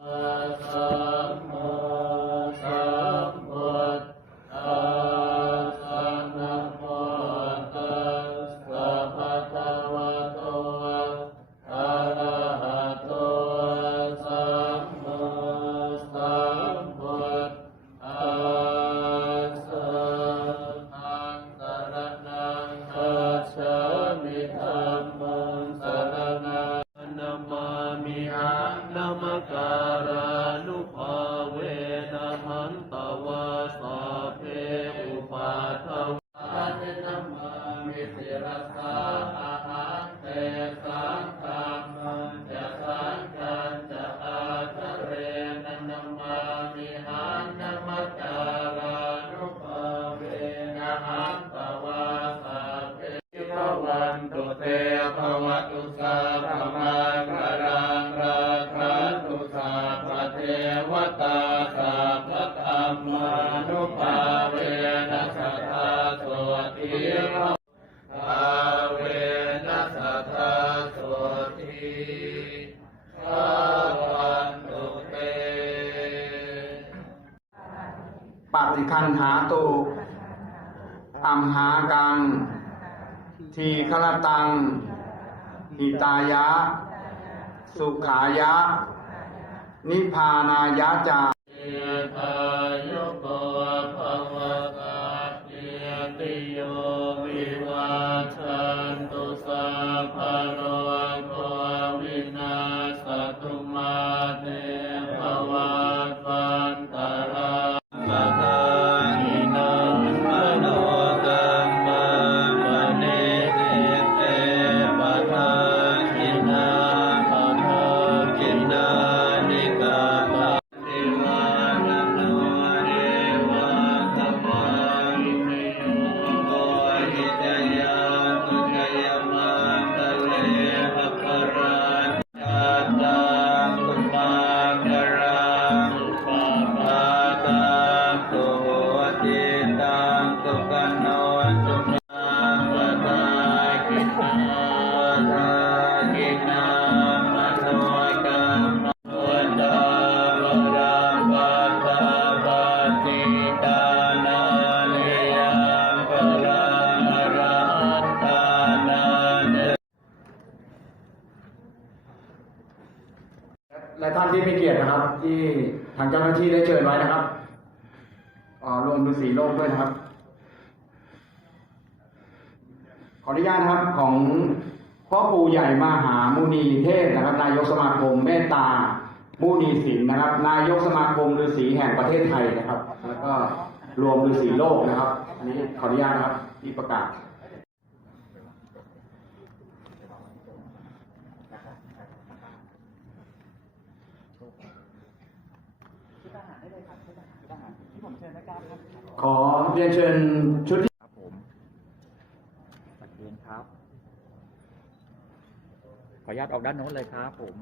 Uh, uh. คันหาตุอัมหากัง ทีฆะตังหิตายะ สุขายะ นิพพานายะจา และท่านเกียรตินะครับ ที่ทางเจ้าหน้าที่ได้เชิญไว้นะครับอ่ารวมฤาษีโลกด้วยนะครับ ขออนุญาตนะครับของพ่อปู่ใหญ่มหามุนีเทพนะครับ นายกสมาคมเมตตามุนีศิลป์นะครับ นายกสมาคมฤาษีแห่งประเทศไทยนะครับ แล้วก็รวมฤาษีโลกนะครับ อันนี้ขออนุญาตนะครับที่ประกาศ ขอเรียนเชิญชุดที่ครับผมตักเรียนครับ ขออนุญาตออกด้านโน้นเลยครับผม